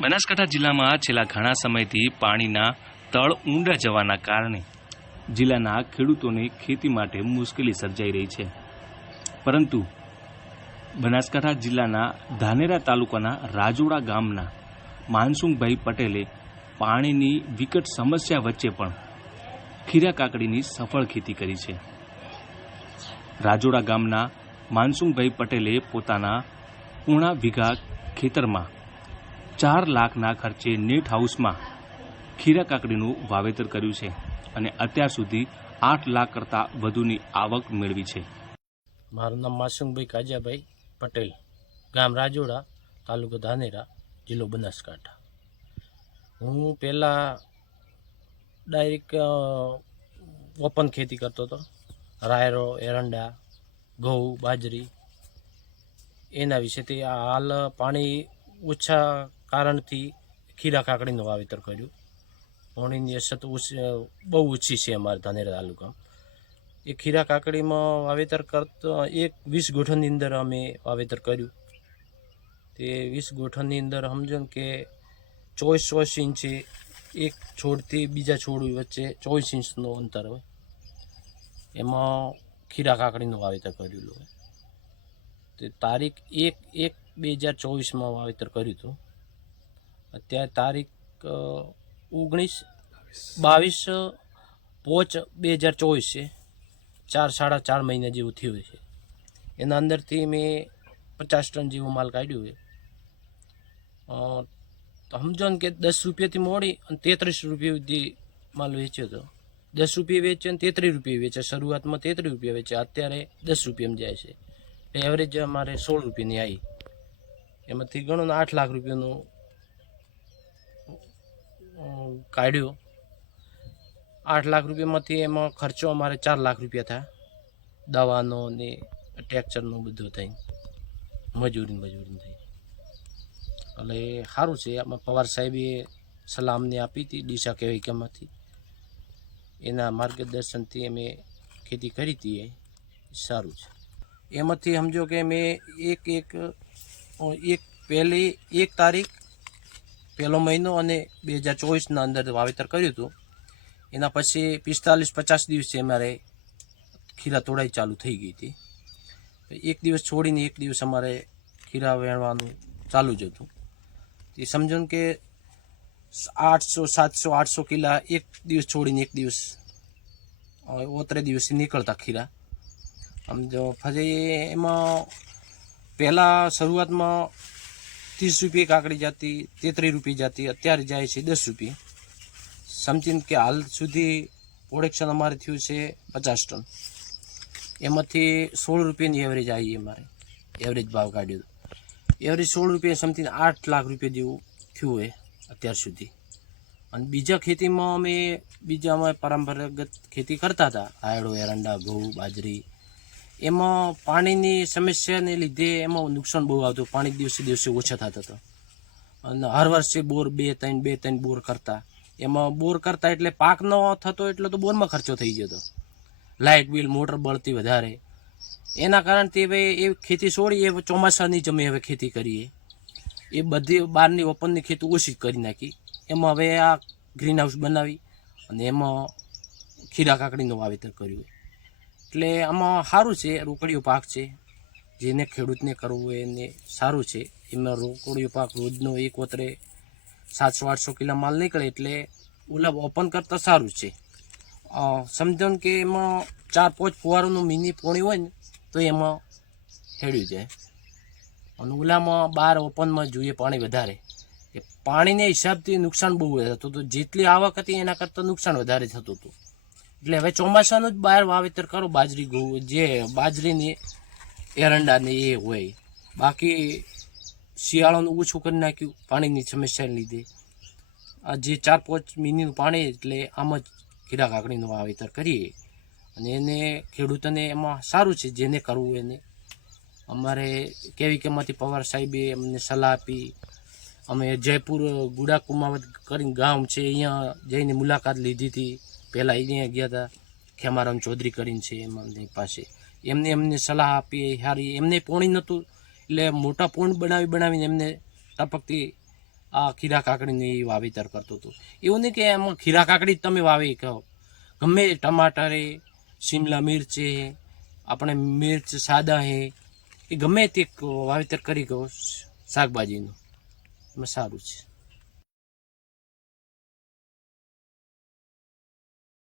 બનાસકાંઠા જિલ્લામાં છેલ્લા ઘણા સમયથી પાણીના તળ ઊંડા જવાના કારણે જિલ્લાના ખેડૂતોને ખેતી માટે મુશ્કેલી સર્જાઈ રહી છે. પરંતુ બનાસકાંઠા જિલ્લાના ધાનેરા તાલુકાના રાજોડા ગામના માનસુંગભાઈ પટેલે પાણીની વિકટ સમસ્યા વચ્ચે પણ ખીરા કાકડીની સફળ ખેતી કરી છે. રાજોડા ગામના માનસુંગભાઈ પટેલે પોતાના પૂણા વીઘા ખેતરમાં 4 લાખના ખર્ચે નેટ હાઉસમાં ખીરા કાકડીનું વાવેતર કર્યું છે અને અત્યાર સુધી 8 લાખ કરતાં વધુની આવક મેળવી છે. મારું નામ માસુંગભાઈ કાજાભાઈ પટેલ, ગામ રાજોડા, તાલુકો ધાનેરા, જિલ્લો બનાસકાંઠા. હું પહેલાં ડાયરેક્ટ ઓપન ખેતી કરતો હતો. રાયરો, એરંડા, ઘઉં, બાજરી એના વિશેથી હાલ પાણી ઓછા કારણથી ખીરા કાકડીનું વાવેતર કર્યું. પાણીની અછત બહુ ઓછી છે અમારા ધાનેરા તાલુકામાં. એ ખીરા કાકડીમાં વાવેતર કરતો 20 ગોઠણની અંદર અમે વાવેતર કર્યું. તે 20 ગોઠણની અંદર સમજો ને કે 24 ઇંચે એક છોડથી બીજા છોડ વચ્ચે 24 ઇંચનું અંતર હોય. એમાં ખીરા કાકડીનું વાવેતર કરેલું હોય. તે તારીખ 1/1/2024 વાવેતર કર્યું હતું. અત્યારે તારીખ 22/5/2024 છે. 4-4.5 મહિના જેવું થયું છે. એના અંદરથી મેં 50 ટન જેવો માલ કાઢ્યો છે. તો સમજો ને કે 10 રૂપિયાથી મોડી અને 33 રૂપિયા સુધી માલ વેચ્યો હતો. 10 રૂપિયા વેચે અને 33 રૂપિયા વેચે. શરૂઆતમાં 33 રૂપિયા વેચે, અત્યારે 10 રૂપિયામાં જાય છે. એવરેજ અમારે 16 રૂપિયાની આવી. એમાંથી ગણો ને 8 લાખ રૂપિયાનું કાઢ્યો. 8 લાખ રૂપિયામાંથી એમાં ખર્ચો અમારે 4 લાખ રૂપિયા થયા. દવાનો ને ટ્રેક્ચરનો બધું થઈ, મજૂરી થઈ. એટલે સારું છે. આમાં પવાર સાહેબે સલાહ અમને આપી હતી ડીસા કેવીકેમાંથી. એના માર્ગદર્શનથી અમે ખેતી કરી હતી. સારું છે. એમાંથી સમજો કે મેં પહેલી 1 તારીખ પહેલો મહિનો અને 2024ના અંદર વાવેતર કર્યું હતું. એના પછી 45-50 દિવસે અમારે ખીરા તોડાઈ ચાલુ થઈ ગઈ હતી. એક દિવસ છોડીને એક દિવસ અમારે ખીરા વેણવાનું ચાલુ જ હતું. એ સમજો ને કે 800-700-800 કિલા એક દિવસ છોડીને એક દિવસ ઓતરે દિવસે નીકળતા ખીરા. સમજો પછી એમાં પહેલાં શરૂઆતમાં 30 રૂપિયા કાકડી જતી, 33 રૂપિયા જતી, અત્યારે જાય છે 10 રૂપિયા. સમજીને કે હાલ સુધી પ્રોડક્શન અમારે થયું છે 50 ટન. એમાંથી 16 રૂપિયાની એવરેજ આવી. અમારે એવરેજ ભાવ કાઢ્યો. એવરેજ 16 રૂપિયા સમથિંગ 8 લાખ રૂપિયા જેવું થયું હોય અત્યાર સુધી. અને બીજા ખેતીમાં અમે પરંપરાગત ખેતી કરતા હતા. રાયડો, એરંડા, ઘઉં, બાજરી. એમાં પાણીની સમસ્યાને લીધે એમાં નુકસાન બહુ આવતું. પાણી દિવસે દિવસે ઓછા થતા હતા. અને હર વર્ષે બોર 2-3 બોર કરતા. એમાં બોર કરતા એટલે પાક ન થતો એટલે તો બોરમાં ખર્ચો થઈ જતો. લાઇટ બિલ, મોટર બળતી વધારે. એના કારણથી હવે એ ખેતી છોડી એ ચોમાસાની જ અમે હવે ખેતી કરીએ. એ બધી બહારની ઓપનની ખેતી ઓછી કરી નાખી. એમાં હવે આ ગ્રીન હાઉસ બનાવી અને એમાં ખીરા કાકડીનું વાવેતર કર્યું. એટલે આમાં સારું છે. રોકડીયો પાક છે. જેને ખેડૂતને કરવું હોય એને સારું છે. એમાં રોકડીયો પાક રોજનો એક ઓતરે 700-800 કિલા માલ નીકળે એટલે ઓલા ઓપન કરતાં સારું છે. સમજો ને કે એમાં 4-5 ફુવારોનું મિની પોણી હોય ને તો એમાં હેડ્યું જાય. અને ઓલામાં 12 ઓપનમાં જોઈએ પાણી વધારે. એ પાણીના હિસાબથી નુકસાન બહુ થતું હતું. જેટલી આવક હતી એના કરતાં નુકસાન વધારે થતું હતું. એટલે હવે ચોમાસાનું જ બહાર વાવેતર કરો. બાજરી, ઘઉં, જે બાજરીની, એરંડાને એ હોય. બાકી શિયાળાનું ઓછું કરી નાખ્યું પાણીની સમસ્યાને લીધે. આ જે 4-5 મિનિટનું પાણી એટલે આમ જ ખીરા કાકડીનું વાવેતર કરીએ. અને એને ખેડૂતોને એમાં સારું છે. જેને કરવું એને. અમારે કેવીકેમાંથી પવાર સાહેબે અમને સલાહ આપી. અમે જયપુર ગુડા કુમાવત કરીને ગામ છે, અહીંયા જઈને મુલાકાત લીધી હતી. પહેલાં અહીંયા ગયા હતા. ખેમારામ ચૌધરી કરીને છે એમની પાસે. એમને સલાહ આપી સારી. એમને પોણી નહોતું એટલે મોટા પોણ બનાવીને એમને ટપકથી આ ખીરા કાકડીનું એ વાવેતર કરતો હતો. એવું નહીં કે એમાં ખીરા કાકડી જ તમે વાવી કહો, ગમે ટમાટરે, શિમલા મિર્ચ છે, આપણે મિર્ચ સાદા છે, એ ગમે તે વાવેતર કરી કહો શાકભાજીનું એમાં સારું છે.